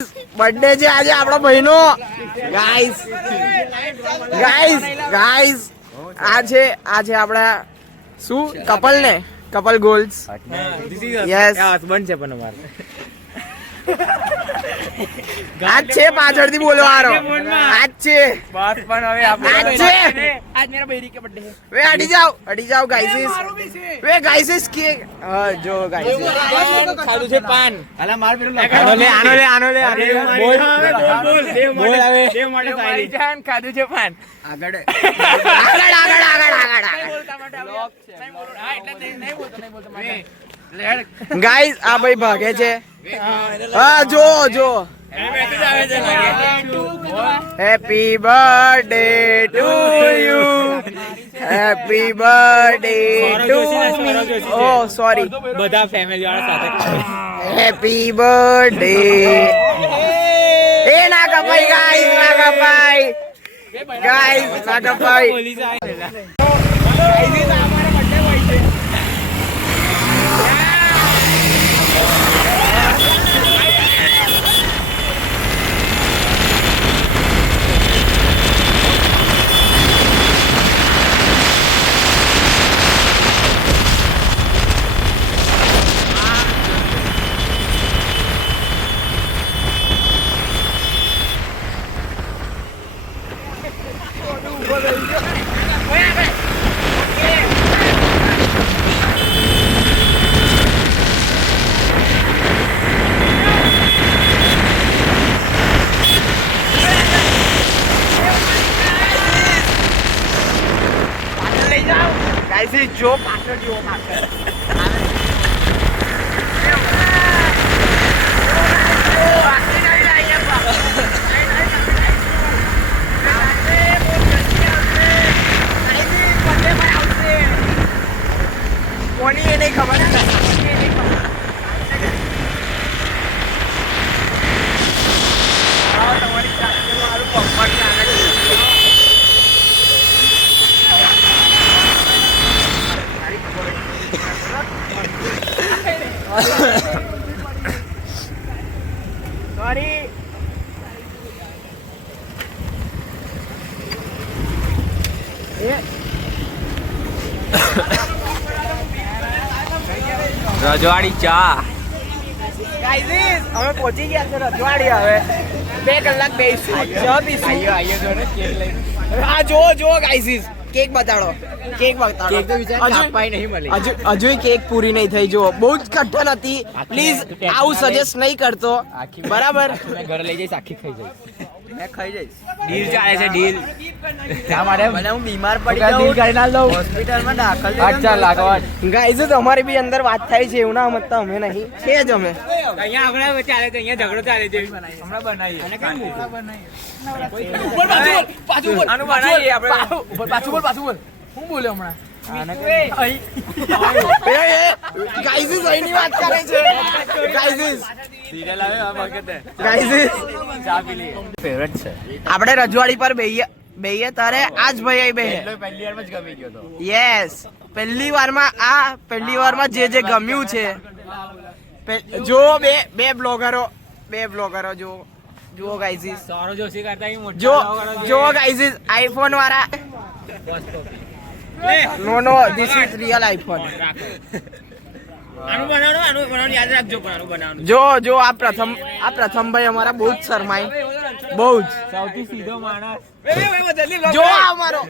Birthday છે આજે આપણા ભાઈનો ગાઈસ ગાઈસ ગાઈસ આ છે આપણા શું કપલ ગોલ્સ યસ હસબન્ડ છે પણ અમારે આજ છે પાછળથી બોલવાનો આજ છે બસ પણ હવે આજ છે આજ મેરા બહેરી કે બર્થડે છે વે હટી જાઓ ગાઈસ વે ગાઈસ કે જો ગાઈસ ખાધું છે પાન અલા માર પેલું આનો લે બોલ આવે દેવ માટે સારી જાન ખાધું છે પાન આગળ ગાઈસ આ ભાઈ ભાગે છે હા જો happy birthday to you happy birthday to ઓ સોરી બધા ફેમિલી વાળા સાથે હેપી બર્થડે એ ના કપાઈ ગાઈસ ના કપાઈ જો પાછળ જુઓ પાછળ કોની એ નહીં ખબર તમારી મારું પપ્પા સોરી રજવાડી ચા ગાઈસ અમે પહોંચી ગયા છે રજવાડી હવે 2 કલાક બેસીશું ચા પીશું હા જો ગાઈસ કેક બતાડો કેક તો વિચાર કાપાઈ નહીં મળી હજુ કેક પૂરી નહીં થઈ જો બહુ જ કઠણ હતી પ્લીઝ આવું સજેસ્ટ નહીં કરતો બરાબર ઘરે લઈ જઈશ આખી ખાઈ જઈશ મેં ખાઈ જઈશ ડીલ ચાલે છે ડીલ શા માટે મને હું બીમાર પડી જાઉં ડીલ કરી ના લઉં હોસ્પિટલમાં દાખલ થઈ 8 લાખ ગાઈસ તમારી બી અંદર વાત થાય છે એવું ના મતતા અમે નહીં છે જ અમે અહીંયા આપણે ચાલે છે અહીંયા ઝઘડો ચાલે છે હમણાં બનાવીએ અને કઈ ઉપર પાછું આનું બનાવીએ આપણે ઉપર પાછું બોલ હું બોલ્યો હમણાં ગાઈસ આની વાત કરે છે ગાઈસ સીરિયલ આવે આ વખતે ગાઈસ ચા પી લે ફેવરેટ છે આપણે રજવાડી પર બેહીએ તારે આજ ભાઈ આઈ બેહે પહેલી વારમાં જ ગમી ગયો તો યસ પહેલી વારમાં જે ગમ્યું છે જો બે બ્લોગરો જો ગાઈસ સારો જોશી કરતા જો ગાઈસ આઈફોન વાળા નો ધીસ ઇઝ રિયલ આઈફોન આનું બનાવવાનું યાદ રાખજો પણ આનું બનાવવાનું જો આ પ્રથમ ભાઈ અમારા બહુ જ શરમાય બહુ જ સૌથી સીધો માણસ જો અમારો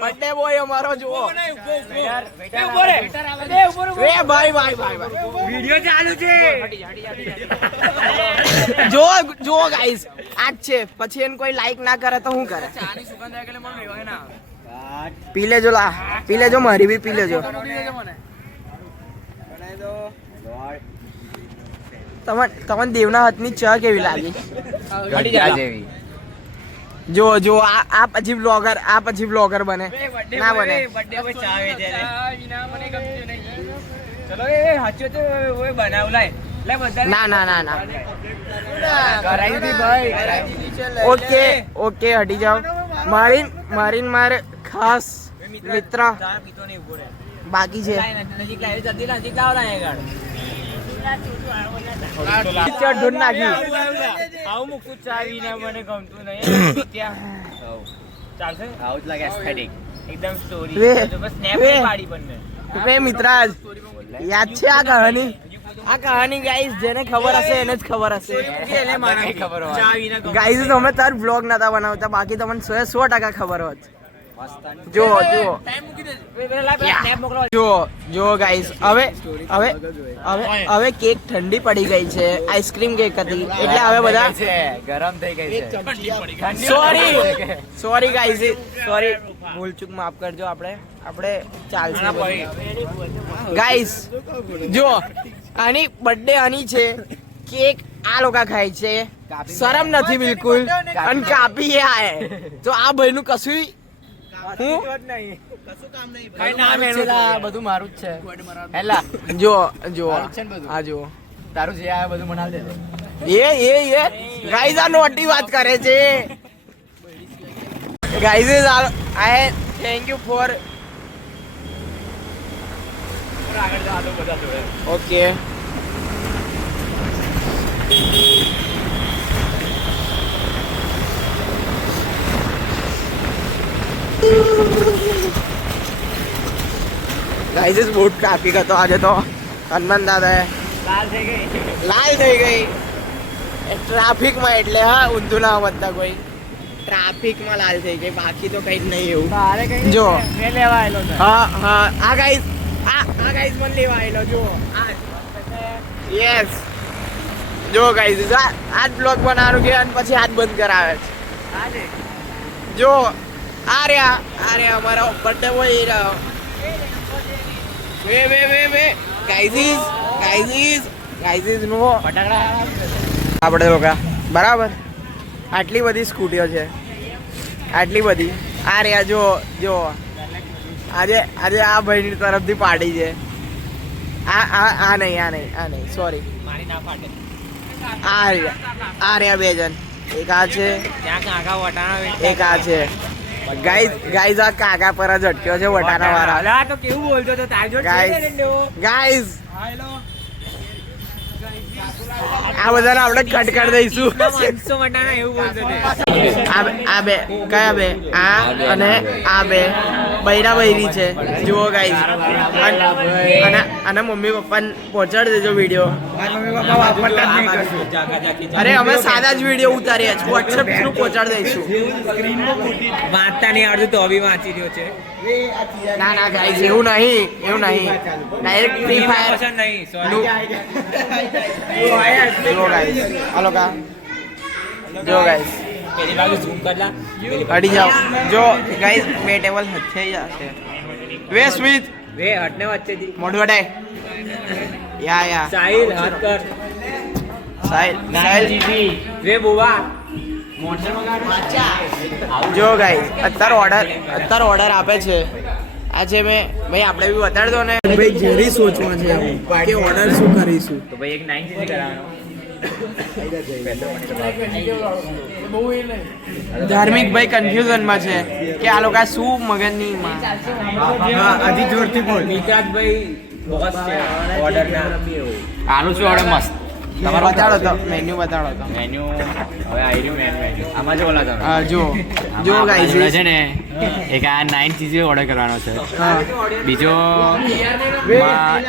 બર્થડે બોય અમારો જુઓ ભાઈ વિડિયો ચાલુ છે જો ગાઈસ આજ છે પછી એને કોઈ લાઈક ના કરે તો શું કરે ચાની સુગંધ એટલે મને લેવાય ના પી લેજો મારી બી પી લેજો તમને દેવના હાથની ચા કેવી લાગી જો આ પછી બ્લોગર બને ના બને ના ઓકે હટી જાઓ મારે ખાસ મિત્ર બાકી છે ઢૂંઢ નાખી આવું મૂકું ચાવી ને મને ગમતું નહીં ક્યાં ચાલશે આવું જ લાગે એસ્થેટિક એકદમ સ્ટોરી બસ સ્નેપ પાડી બંને વે મિત્રાજ યાદ છે આ કહાની ગાઈસ જેને ખબર હશે એને જ ખબર હશે એને મને ખબર હોય ચાવી ને ગાઈસ અમે તાર બ્લોગ નતા બનાવતા બાકી તમને 100% ખબર હોત જો ગાઈસ હવે કેક ઠંડી પડી ગઈ છે આઈસ્ક્રીમ કેક હતી એટલે હવે બધા ગરમ થઈ ગઈ છે સોરી ગાઈસ સોરી ભૂલચૂક માફ કરજો આપણે ચાલશે ગાઈસ જો આની બર્થડે આની છે કેક આ લોકો ખાય છે શરમ નથી બિલકુલ અને કાપી આય તો આ ભાઈનું કશું બધું મારું જ છે હેલા જો આ જો તારું જે આવે બધું મનાલ દે એ ગાઈઝ આ નોટી વાત કરે છે guys I thank you for આગળ જા દો બધા જોડે ઓકે ગાઈઝ બહુ ટ્રાફિક હતો આજે તો હનુમાન દાદા લાલ થઈ ગઈ ટ્રાફિકમાં એટલે હા ઊંધું ના બનતા કોઈ ટ્રાફિકમાં લાલ થઈ ગઈ બાકી તો કઈ જ નહીં એવું જો મેં લેવા આવેલો હા આ ગાઈઝ મને લેવા આવેલો જો યસ જો ગાઈઝ આજ બ્લોગ બનાવવાનું કે અને પછી હાથ બંધ કરાવે છે જો આ રહ્યા અમારો બર્થડે બોય એ રહ્યો વે ગાઈઝ નો ફટાકડા આપણે લોકો બરાબર આટલી બધી સ્કૂટીઓ છે આટલી બધી આ રહ્યા જો આજે આ ભાઈની તરફથી પાર્ટી છે આ નહીં સોરી મારી ના ફાટે આ રહ્યા બે જણ એક આ છે ત્યાં કાકા વટાણા એક આ છે ગાઈઝ આ કાકા પર જ અટક્યો છે વટાણા વાળા અલા તો કેવું બોલતો તો તાર જોડે છે ને રેન્ડો ગાઈઝ હાલો આ બધાને આપણે કટ કરી દઈશું 500 વટાણા એવું બોલતો તે આ બે કયા બે આ અને આ બે બૈરા બૈરી છે જુઓ ગાઈઝ અને મમ્મી પપ્પાને પહોંચાડી દેજો વિડીયો અરે અમે સાદા જ વિડીયો ઉતાર્યા છે વોટ્સએપ થ્રુ પહોંચાડી દઈશું વાંચતા નહીં આવડતું તો બી વાંચી રહ્યો છે ના ગાઈઝ એવું નહીં ડાયરેક્ટ ફ્રી ફાયર પસંદ નહીં સોરી જો ગાઈઝ હાલો કા જો ગાઈઝ પેલી બાજુ ઝૂમ કરલા અડી જાઓ જો ગાઈઝ બે ટેબલ થઈ જશે વે સ્મિત વે હટને વચ્ચેથી મોઢું હટાય યા સાહિલ હાથ કર સાહિલ વે બોવા જો ગાઈઝ અત્યારે ઓર્ડર આપે છે આજે ભાઈ આપણે બી બતાડી દો ને ભાઈ જેરી સોચવા છે કે ઓર્ડર શું કરીશું તો ભાઈ એક 9cc કરાવવાનો ધાર્મિક ભાઈ કન્ફ્યુઝનમાં છે કે આ લોકો શું મગજની હજી જોરથી બોલ વિકાસભાઈ બોસ છે ઓર્ડર ના આલુ છે ઓર્ડર મસ્ત તમારો બતાડો તો મેન્યુ બતાડો તો મેન્યુ હવે આવી રહ્યું મેન્યુ આમાં જો ઓલા તમે જો ગાઈઝ છે ને એક આ 9cc ઓર્ડર કરવાનો છે બીજો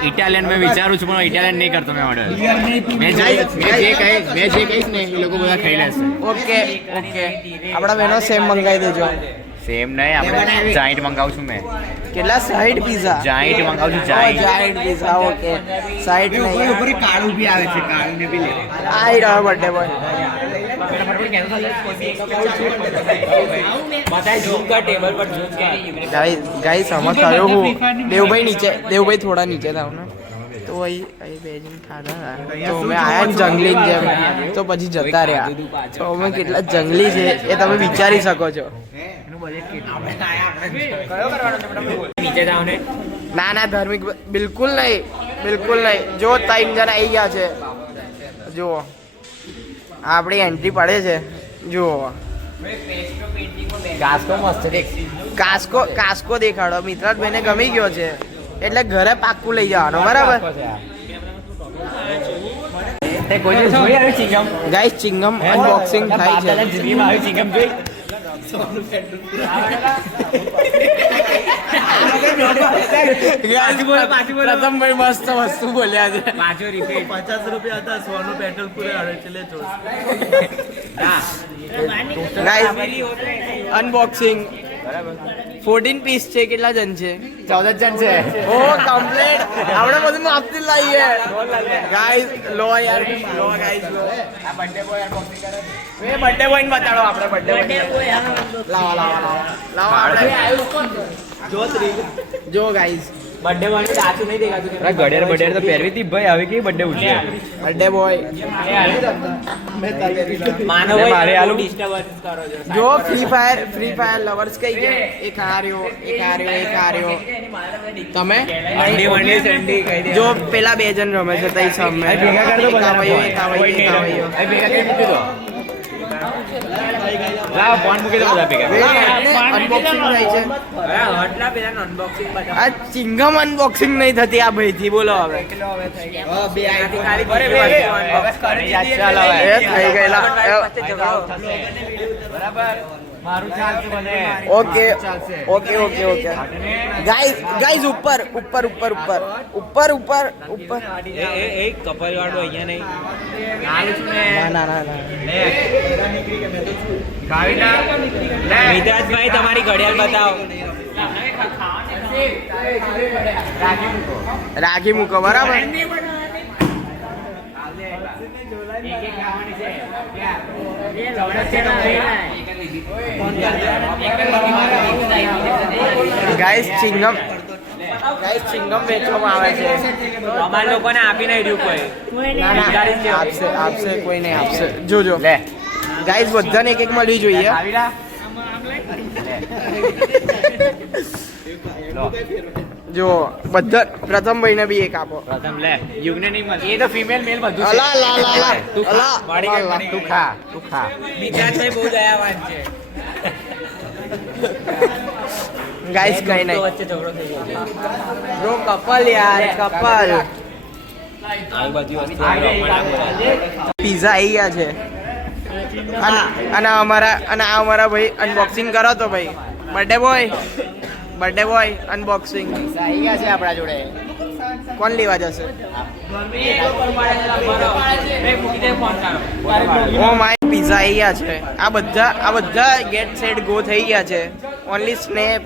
ઇટાલિયન મેં વિચારું છું પણ ઇટાલિયન નહીં કરતો મેં ઓર્ડર મેં જે કહીશ ને એ લોકો બધા ખાઈ લેશે ઓકે આપણા બહેનો સેમ મંગાવી દેજો સેમ નહીં આપણે જાઈન્ટ મંગાવું છું મેં કેટલા 60 પીઝા જાઈન્ટ મંગાવું છું જાઈન્ટ પીઝા ઓકે 60 નહીં ઉપર કાળું બી આવે છે કાળું ને બી લે આઈ રહ્યો બર્થડે બોય ગાઈસ આમાં થયો હું દેવભાઈ થોડા નીચે થાવ ને તો અહીં બે જણ ખાધા તો અમે આયા ને જંગલી જેમ તો પછી જતા રહ્યા તો અમે કેટલા જંગલી છે એ તમે વિચારી શકો છો ના ધાર્મિક બિલકુલ નહીં જો 3 જણા આવી ગયા છે જુઓ આપણી એન્ટ્રી પડે છે જુઓ કાસ્કો દેખાડો મિત્રાજ ભાઈને ગમી ગયો છે એટલે ઘરે પાક્કું લઈ જવાનો બરાબર તે કોઈ દિવસ જોઈ આવ્યું ચિંગમ ગાઈસ ચિંગમ અનબોક્સિંગ થાય છે જિંદગીમાં આવ્યું ચિંગમ જોઈ પ્રથમભાઈ મસ્ત વસ્તુ બોલ્યા છે પાછો રિપીટ 50 રૂપિયા હતા 100 નું પેટ્રોલ પૂરે અડે ચલે ગાઈસ અનબોક્સિંગ 14 પીસ છે કેટલા જણ છે 14 જણ છે ઓ કમ્પ્લીટ આપણે બધું માપથી લાવીએ ગાઈસ લો યાર લો ગાઈસ લો આ બર્થડે બોય અનબોક્સિંગ કરે એ બર્થડે બોય ને બતાડો આપણે બર્થડે બોય લાવો આપણે જો ગાઈસ બર્થડે બોય સાચું નહીં દેખાતું ઘડિયાળ તો પહેરવી હતી ભાઈ હવે કે બર્થડે ઉઠે બર્થડે બોય માનવ મારે આલુ ડિસ્ટર્બન્સ કરો છો જો ફ્રી ફાયર લવર્સ કઈ ગયા એક હાર્યો તમે વંડી સંડી કહી દે જો પેલા બે જણ રમે છે તઈ સામે ભેગા કર દો બધા એક આવાયો ભેગા કરી મૂકી દો લાવ ફોન મૂકી દો બધા ભેગા અનબોક્સિંગ થાય છે હટલા પેલા અનબોક્સિંગ બધા આ ચિંગમ અનબોક્સિંગ નહીં થતી આ ભાઈ થી બોલો હવે બે આઈટી ખાલી ચાલ હવે એ થઈ ગયેલા બરાબર મારું ચાલશે મને ઓકે ગાઈસ ઉપર એ કપલ વાળો અહીંયા નહીં નાલું છું ને ના લે ખાવીના લે મિતરાજભાઈ તમારી ઘડિયાળ બતાવો રાખી મૂકો બરાબર ગાઈસ ચિંગમ વેચવામાં આવે છે અમારા લોકોને આપી નહીં રહ્યું કોઈ ના આપશે કોઈ નહીં આપશે જોજો લે ગાઈસ બધાને એક મળવી જોઈએ ખાવીના જો બધા પ્રથમ ભાઈને બી એક આપો પ્રથમ લે યુગને નહીં મળે એ તો ફિમેલ મેલ બધું છે અલા તું અલા વાડી ગઈ તું ખા મિતરાજભાઈ બહુ દયાવાન છે ગાઈસ કઈ નહીં વચ્ચે ઝઘડો થઈ ગયો બ્રો કપલ યાર કપલ આવી બધી વસ્તુ પીઝા આવી ગયા છે અને આ અમારા ભાઈ અનબોક્સિંગ કરો તો ભાઈ બર્થડે બોય અનબોક્સિંગ આવી ગયા છે આપણા જોડે કોણ લેવા જશે ઓ માય પીઝા આવી ગયા છે આ બધા ગેટ સેટ ગો થઈ ગયા છે ઓનલી સ્નેપ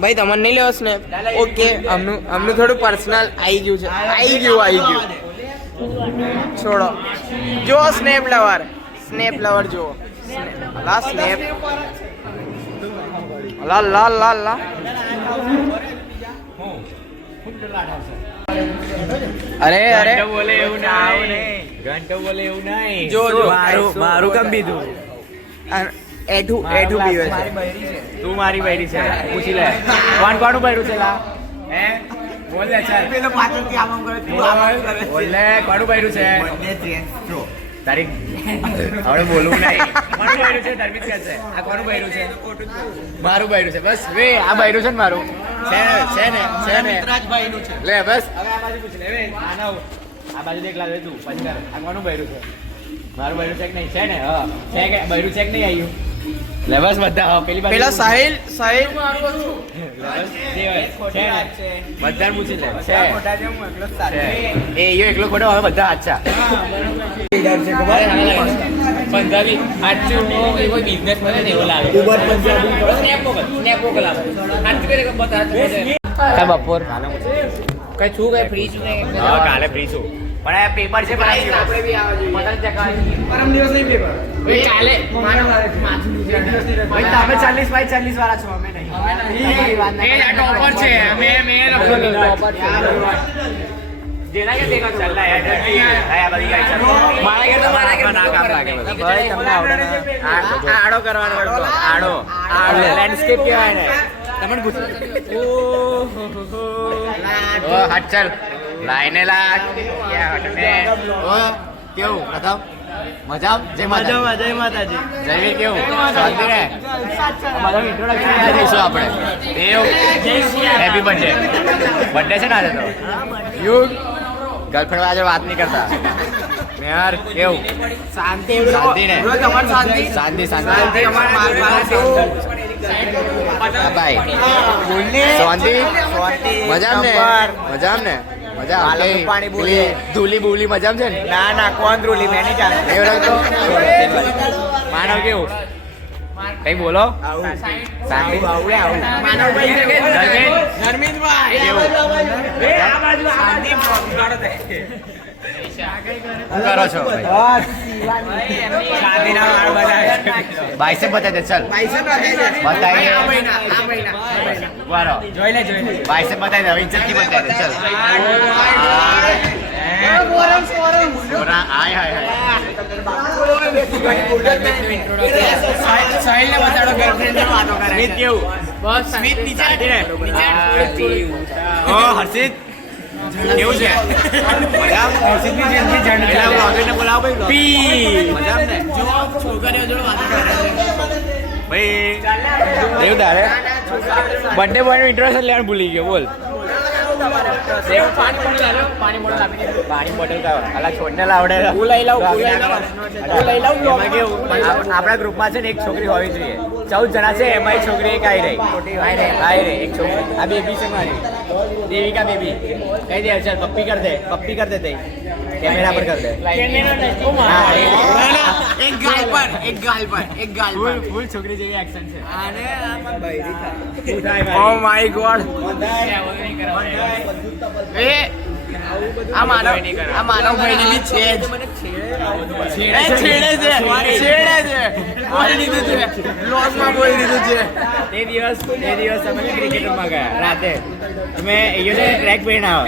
ભાઈ તમને નહીં લેવો સ્નેપ ઓકે અમનું થોડું પર્સનલ આવી ગયું છે આવી ગયું છોડો જો સ્નેપ લવર જો સ્નેપ લા અરે બોલે એવું નહીં ઘંટો બોલે એવું નહીં જો મારું કમ બીધું એઠું પીવે છે તું મારી બૈરી છે પૂછી લે કોનું બૈરું છે લા હે બોલ લે ચાલ બોલ લે કોનું બૈરું છે તારી હવે બોલવું નહીં કોનું બૈરું છે ધર્મિત કે છે આ કોનું બૈરું છે મારું બૈરું છે બસ વે આ બૈરું છે ને મારું છે ને લે બસ હવે આ બાજુ પૂછ લે વે આ બાજુ દેખ લા તું પછી કર આ કોનું બૈરું છે મારું બૈરું છે કે નહીં છે ને હા છે કે બૈરું છે કે નહીં આવ્યું લે બસ બધા હા પેલી બાજુ પેલા સાહિલ બધા પૂછી લે છે એ યો એકલો ખોટો હવે બધા અચ્છા પંજાબી આચું કોઈ બિઝનેસ મને ને એવો લાગે સ્નેપો કલાવે આજ કે બતા કા બપોર કઈ છું કઈ ફ્રી છું ને હા કાલે ફ્રી છું પણ આ પેપર છે આપણે બી આવવા જોઈએ મતલબ ચકાવી પરમ દિવસ નહીં પેપર ભાઈ કાલે માનો માથું ભાઈ તમે 40 બાય 40 વાળા છો અમે નહીં એ ટોપર છે મે લખો ટોપર છે જેના કે દેખા ચાલતા યાર આયા બધી ગાય ચાલ મારા કે ના કામ લાગે ભાઈ તમને આવડે આડો કરવાનો આડો લેન્ડસ્કેપ કહેવાય ને તમને પૂછો ઓ હાથ ચાલ લાઈને લાગ ક્યાં હટને ઓ કેવું પ્રથમ મજા જય મજામાં જય માતાજી. જયવીર કેવું શાંતિ ને બધા ઇન્ટ્રોડક્શન દઈશું આપણે હેપી બર્થડે બર્થડે છે ને આજે તો યુ ગર્લફ્રેન્ડ આજે વાત નહીં કરતા યાર કેવું શાંતિ શાંતિ ને તમારે શાંતિ શાંતિ શાંતિ શાંતિ અમારે માર ભાઈ શાંતિ મજામ ને મજામ ને મજા પાલકનું પાણી બોલે. ધૂલી બુલી મજામ છે ને ના ના કોણ રૂલી મેં નહીં જાણતો. એવું લાગતો માનવ કેવું કઈ બોલો શાંતિ માનવભાઈ છે કે? ધર્મેન્દ્ર? ધર્મેન્દ્રભાઈ. કેવું? શાંતિ શું કરો છો ભાઈ શાંતિના માળ બધા. બાઈસે બતાવી દે ચાલ પૈસા નથી ને? બતાવી દે. આ મહિના. ઉભા રહો. જોઈ લે જોઈ લે. બાઈસે બતાવી દે હવે ઇજ્જતથી બતાવી દે ચાલ પૂરા હાય હાય હાય સાહિલને બતાડો ગર્લફ્રેન્ડની વાતો કરે છે. કેવું બસ સ્મિત નીચે નીચે. ઓ હર્ષિત કેવું છે હર્ષિતની જિંદગી ઝંડ પેલા ચાલે. બ્લોગરને બોલાવો ભાઈ પી. મજામ ને જો છોકરીઓ જોડે વાતો કરે છે. ભાઈ એવું તારે બર્થડે બોયનું ઇન્ટ્રોડક્શન લેવાનું ભૂલી ગયો બોલ પાણી બોટલ અલા છોડને લાવડે હું લઈ લઉં, હું લઈ લઉં. હું લઈ લઉં એમાં કેવું આપણા ગ્રુપમાં છે ને એક છોકરી હોવી જોઈએ 14 જણા છે એમાં એક છોકરી એક આવી રહી એક છોકરી આ બેબી છે મારી દેવિકા બેબી કહી દે ચાલ પપ્પી કર દે તે કેમેરા પર કર દે એક ગાલ પર એક ગાલ પર એક ગાલ પર. ફૂલ છોકરી જેવી એક્શન છે આને આમાં બૈરી થાય. Oh my God. એ આ માનવભાઈની બી છે જ. છેડે છે બોલી દીધું છે લોસમાં બોલી દીધું છે. તે દિવસ અમે ક્રિકેટ રમવા ગયા રાતે તમે અહીંયા છે ટ્રેક પહેરીને આવો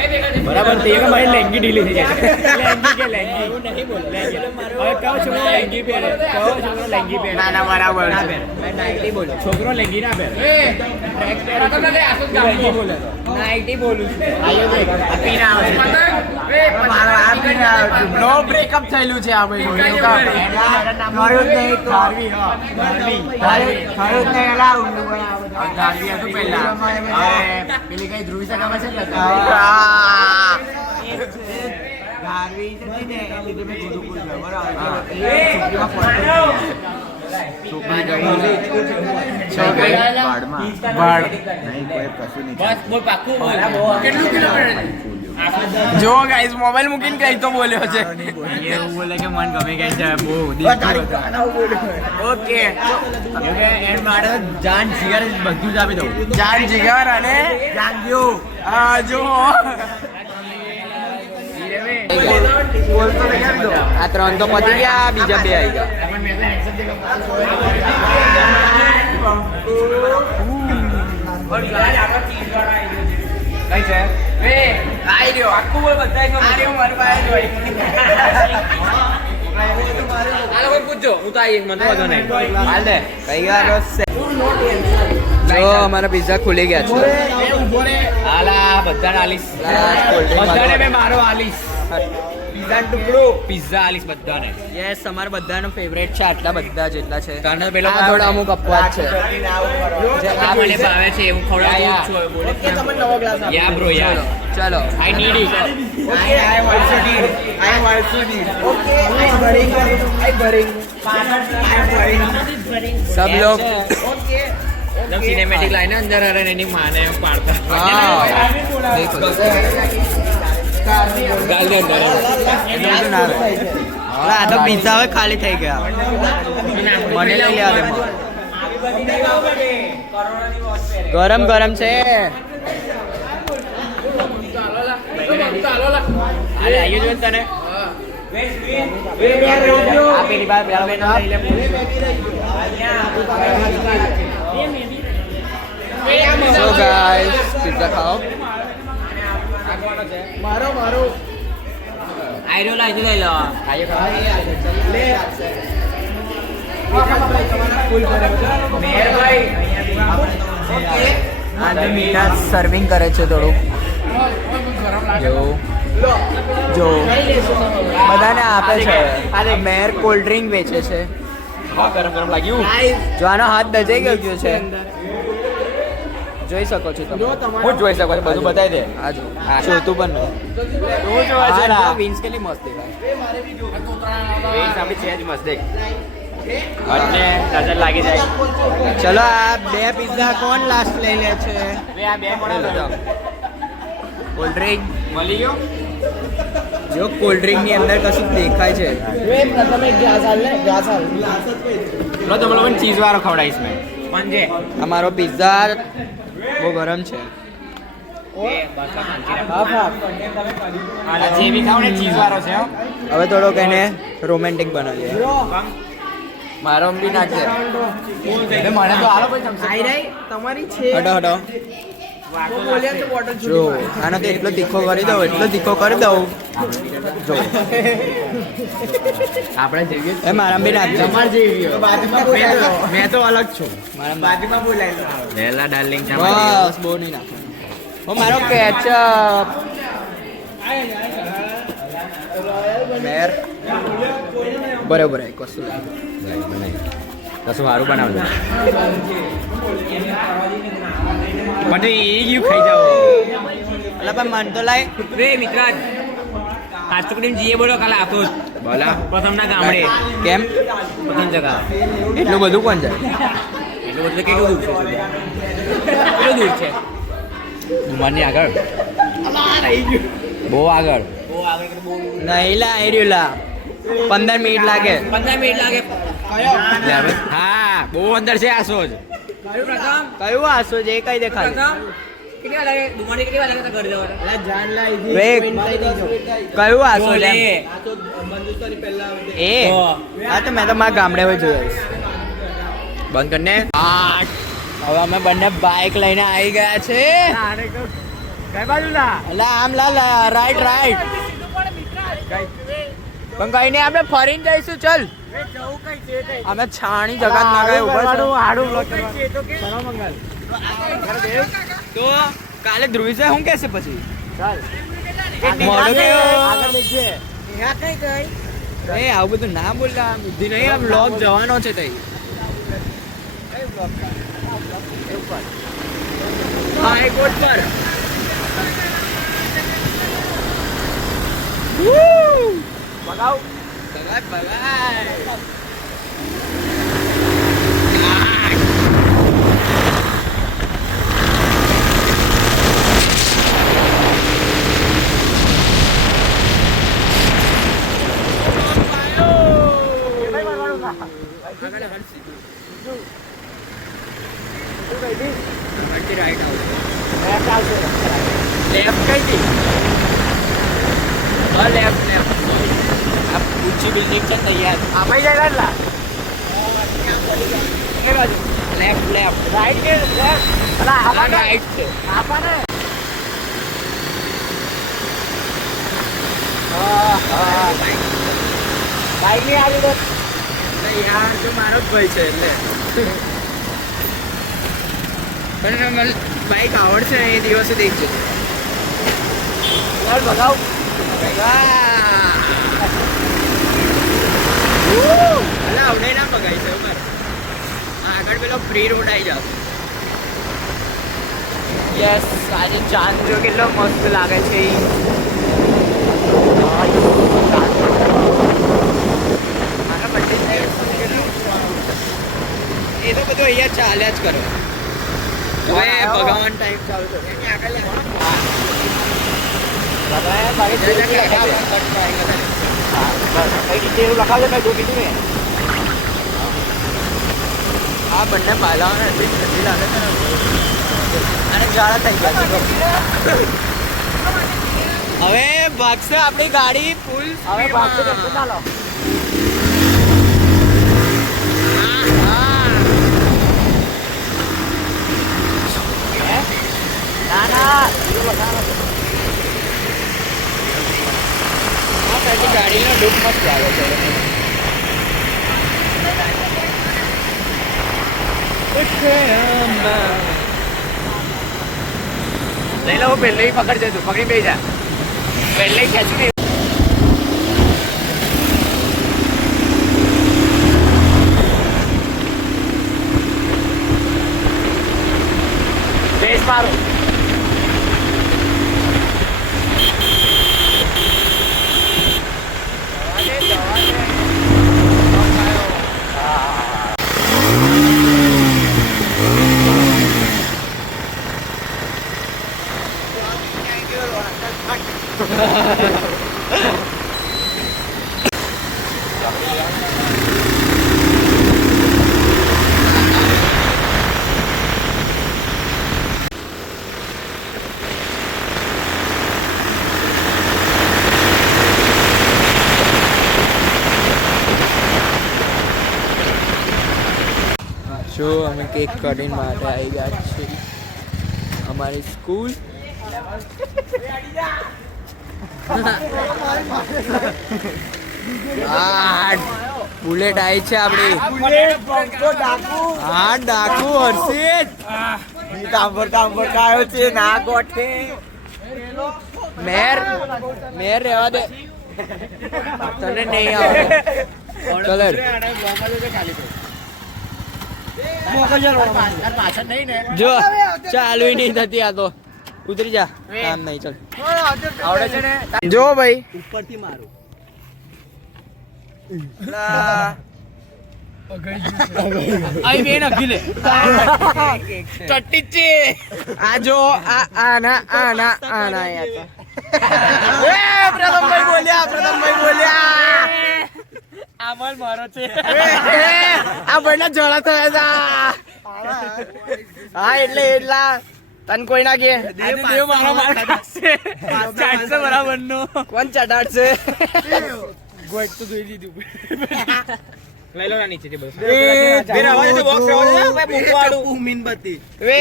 બરાબર તે મારી લેંગી ઢીલી થઈ જાય લેંગી નહીં બોલ હવે કયો છોકરો લેંગી પહેરે ના ના બરાબર ના છે. પહેરે નાઇટી બોલો છોકરો લેંગી ના પહેરે ટ્રેક પહેરે લેંગી બોલે નાઇટી બોલું છું આયો દેખ આ પીને આવે છે મારો આ બી ના આવતું. નો બ્રેકઅપ થયેલું છે આ ભાઈ. થયું જ નહીં તો. થયું જ નહીં એલા ઊંડું પણ આ બધું. ધારવી હતું પહેલા પેલી કઈ ધ્રુવી સગામાં છે ને આ. ધારવી છે ને એ લીધે મેં ગુરુકુળ ગયો. બરાબર. એ છોકરીમાં છોકરી ગઈ બાળમાં. બસ બોલ પાક્કું બોલ કેટલું કિલોમીટર? જો ગાઈસ મોબાઈલ મૂકીને કઈ તો બોલ્યો છે. એવું બોલે કે મન ગમી ગઈ છે બહુ ઓકે. એમ મારે જાન જીગર બધું જ આપી દઉં જાન જીગર અને જાનજો. આ જો આ 3 તો પતી ગયા બીજા 2 આવી ગયા. કઈ છે આઈ રહ્યો આખું બોલ બધા આ રહ્યો મારી પાસે જોઈ. આ લોકો પૂછજો હું તો આવીશ મને તો વાંધો નહીં હાલ દે કઈ ગયો છે? જો અમારા પિઝા ખુલી ગયા છે. હાલા બધાને આલીશ બધાને મેં મારો આલીશ પિઝા ટુકડો. પિઝા આલીશ બધાને યસ અમારા બધાનો ફેવરેટ છે. આટલા બધા જેટલા છે. તને પેલો આ થોડા અમુક અપવાદ છે. આ મને ભાવે છે હું ખવડાવું છું બોલે યા બ્રો યા ચલો આઈ નીડ ઇટ सब लोग जब सिनेमैटिक लाइन है अंदर आ रहे नहीं माने पाड़ता देखो डाल दे अंदर આ તો પિઝા હવે ખાલી થઈ ગયા. મને લઈ લેવા દે. ગરમ ગરમ છે. અરે આયો જો તને આ પેલી બાર પેલા બેન લઈ લે So guys, પિઝા ખાઓ. આયરો લાઈ લઈ લો આયો ખાવા આજે મીના સર્વિંગ કરે છે થોડુંક. જો જો બધાને આપે છે. મેર કોલ્ડ ડ્રિંક વેચે છે. ગરમ ગરમ લાગ્યું. જો આનો હાથ દજાઈ ગયો છે. જોઈ શકો છો તમે. હું જોઈ શકું છું, બધું બતાવી દે. આ જો ચોથું પણ વિન્સ કેટલી મસ્ત દેખાય. વેઇટ આપણી છે જ મસ્ત દેખ. એટલે નજર લાગી જાય. ચલો આ 2 પિઝા કોણ લાસ્ટ લઈ લે છે? આ બે મળે કોલ્ડ ડ્રિંક મળી ગયો. જો કોલ્ડ ડ્રિંક ની અંદર કશું દેખાય છે. લો તમે લોકોને ચીઝ વાળો ખવડાવીશ મેં. પણ છે અમારો પિઝા બહુ ગરમ છે. આ જે બી ખાવ ને ચીઝ વાળો છે હો. હવે થોડોક એને રોમેન્ટિક બનાવીએ. મારો બી નાખજે. મને તો આલો કોઈ ચમચી. હટો હટો. જો આનો તો એટલો તીખો કરી દઉં, એટલો તીખો કરી દઉં. જો આપણે જઈએ એ મારા બી નાખજે. મેં તો અલગ છું. મારા લેલા ડાર્લિંગ બસ બહુ નહીં નાખો. ઓ મારો કેચઅપ મેર બરાબર એક વસ્તુ કશું સારું બનાવજો. પણ એ ગયું ખાઈ જાઓ. એટલે પણ મન તો લાય. રે મિત્ર આજ તો કરીને જીએ બોલો કાલે આપો બોલા પ્રથમના ગામડે કેમ પ્રથમ જગા એટલું બધું કોણ જાય? એટલું બધું કેટલું દૂર છે? કેટલું દૂર છે? ઉમરની આગળ બહુ આગળ નહીં લા એ રહ્યું લા 15 મિનિટ લાગે. 15 મિનિટ લાગે. હા બહુ અંદર છે આ શોધ. કયું આસો જે કઈ દેખાય? કેટલી વાર લાગે? દુમાની કેટલી વાર લાગે ઘર જવાનું? કયું આસો લે? એ હા તો મેં તો મારા ગામડે હોય જોયું. બંધ કરીને હવે અમે બંને બાઇક લઈને આવી ગયા છે. કઈ બાજુ લા? એટલે આમ લા રાઈટ રાઈટ. પણ કઈ નહીં આપણે ફરીને જઈશું. ચલ અમે છાણી જગત ના ગયે ઉપર તો કાલે ધ્રુવી છે શું કહેશે પછી? એ આવું બધું ના બોલતા બુદ્ધિ નહીં. આ બ્લોગ જવાનો છે તઈ. હા એક બોટ પર બગાવ બગાડ બગાડ. રાઈટ આવશે. લેફ્ટ કઈ થી? Left left. આ ઊંચી બિલ્ડિંગ છે તૈયાર. આપાઈ જાય લા. લેફ્ટ લેફ્ટ રાઈટ કે લેફ્ટ? અલા આ રાઈટ છે. આપાને. બાઈક ની આવી તો યાર જો મારો જ ભાઈ છે એટલે પણ મને બાઈક આવડશે ને એ દિવસે દેખજો. યાર ભગાવ. અલા આવડે ના પગાઈ છે ઉપર. આગળ પેલો ફ્રી રોડ આવી જાવ. યસ આજે ચાંદ જો કેટલો મસ્ત લાગે છે. એ તો બધું અહીંયા ચાલ્યા જ કરો. હવે ભગવાન ટાઈમ ચાલુ થશે. આ બંને પાલાઓને એટલી ઠંડી લાગે છે અને જાડા થઈ ગયા છે. હવે ભાગશે આપણી ગાડી ફૂલ. હવે ભાગશે કે ચાલો. ના ના ગાડીનો લુક મસ્ત આવે છે. લઈ લો પેલે પકડ જતું પકડી બે જા. પહેલે ખેંચું ને બેસ મારો જો અમે કેક કટિંગ માટે આવી ગયા છીએ અમારી સ્કૂલ. બુલેટ આવી છે આપણી. હા ડાકુ હર્ષિત આવ્યો છે ના ગોઠે. મેર રહેવા દે તને નહીં આવે કલર. જો ચાલુ નહીં થતી આ તો ઉતરી જા કામ નહીં. ચાલ આવડે છે ને જો ભાઈ ઉપરથી મારું આઈ બેન અગીલે ટટ્ટી છે આ જો આના યાર. પ્રથમભાઈ બોલ્યા આમલ મારો છે આ ભાઈના જળા થયા હતા. હા એટલા તને કોઈ ના કે દેવ મારો માર ખાશે 400 બરાબર નો કોણ ચટાડશે? ગોટ તો જોઈ લીધું લઈ લો ના નીચે થી બસ બેન આવા દે બોક્સ આવા દે ભાઈ મૂકવાડું મીનબત્તી વે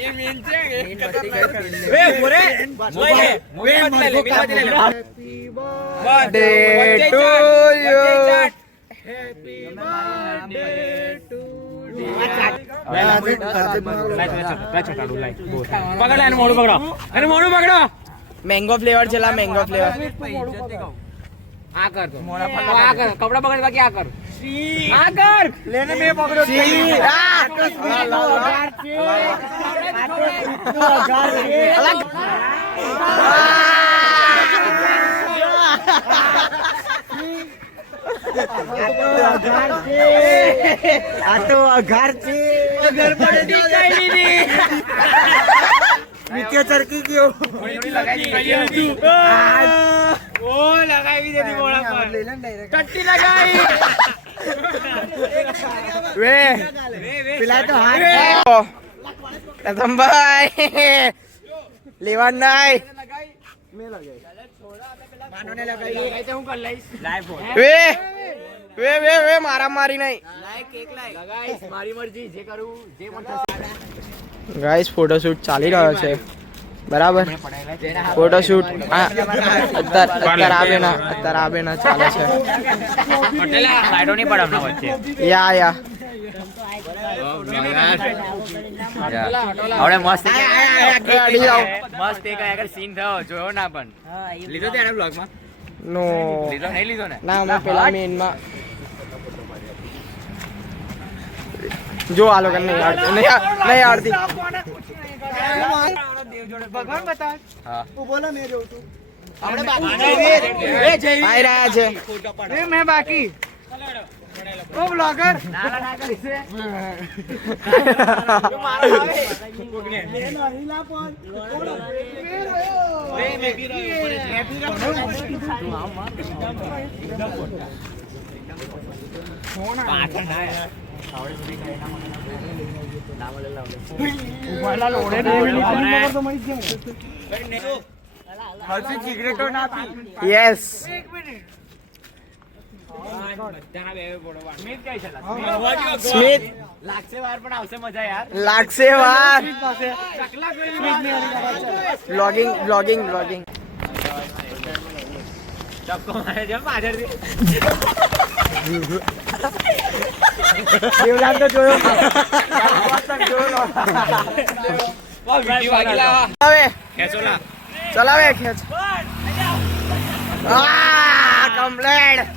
એ મેન છે વે બોરે વે મીનબત્તી લે બર્થડે ટુ યુ. હેપી પકડો એને મોઢું પકડો મેંગો ફ્લેવર છે લા મેંગો ફ્લેવર. આ કર તો આ કર કપડા પકડ બાકી આ કર આ કર લેને મે પકડ્યો આ તો અઘાર છે. ઘર પર દીકાઈ ની નીચે ચરકી ગયો. ઓ લગાવી દેતી મોડા પર ટટ્ટી લગાવી વે પેલા તો હાથ પ્રથમભાઈ લેવા નહીં. વે મારા મારી નહીં. મારી મરજી જે કરું જે મન ગાઈસ ફોટોશૂટ ચાલી રહ્યો છે બરાબર. ફોટોશૂટ અત્યારે આવે ના ચાલે છે. પટેલા લાઈટો નહીં પડે હમણાં વચ્ચે યા હવે મસ્ત અડી જાઓ. મસ્ત એક આગળ સીન થયો જોયો ના પણ લીધો તે એને બ્લોગમાં નો લીધો નહીં લીધો ને ના અમે પેલા મેનમાં જો આ લોકો નહીં આવડતી. ભગવાન બતા હા આવી રહ્યા છે. મેં બાકી ઓ બ્લોગર ના કરીશ યસ સ્મિત લાગશે વાર પણ આવશે મજા યાર લાગશે વાર. બ્લોગિંગ ચક્કો મારે જેમ પાછળથી દેવલાલ તો જોયો. હવે ખેંચોલા ચલાવે ખેંચ કમ્પ્લેટ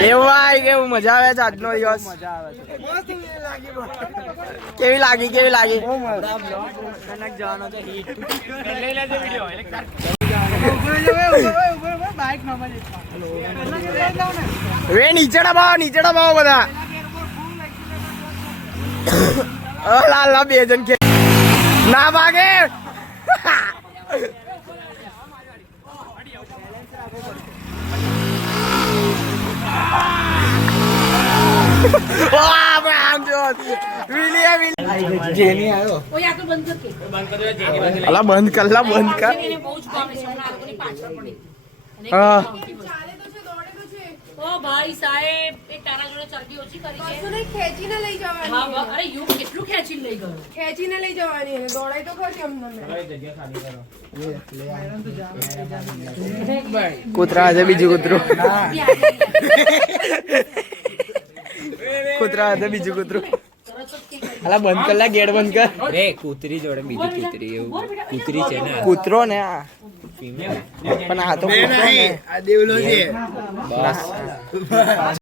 એવું આય કેવું મજા આવે છે આજનો દિવસ કેવી લાગી વે નીચે દબાવો બધા લાલ બે જણ કે ના ભાગે બંધ કર હા ઓ ભાઈ સાહેબ એક તારા જોડે ચરબી ઓછી કરી છે તો નહીં ખેંચીને લઈ જવાની હા અરે યુ કેટલું ખેંચીને લઈ ગયો ખેંચીને લઈ જવાની અને દોડાય તો ખરી અમને કૂતરા છે બીજું કૂતરું કૂતરા છે બીજું કૂતરું અલા બંધ કર લા ગેટ બંધ કર રે કૂતરી જોડે બીજી કૂતરી એવું કૂતરી છે ને કૂતરો ને આ પણ આ તો કૂતરો ને આ દેવલો છે બસ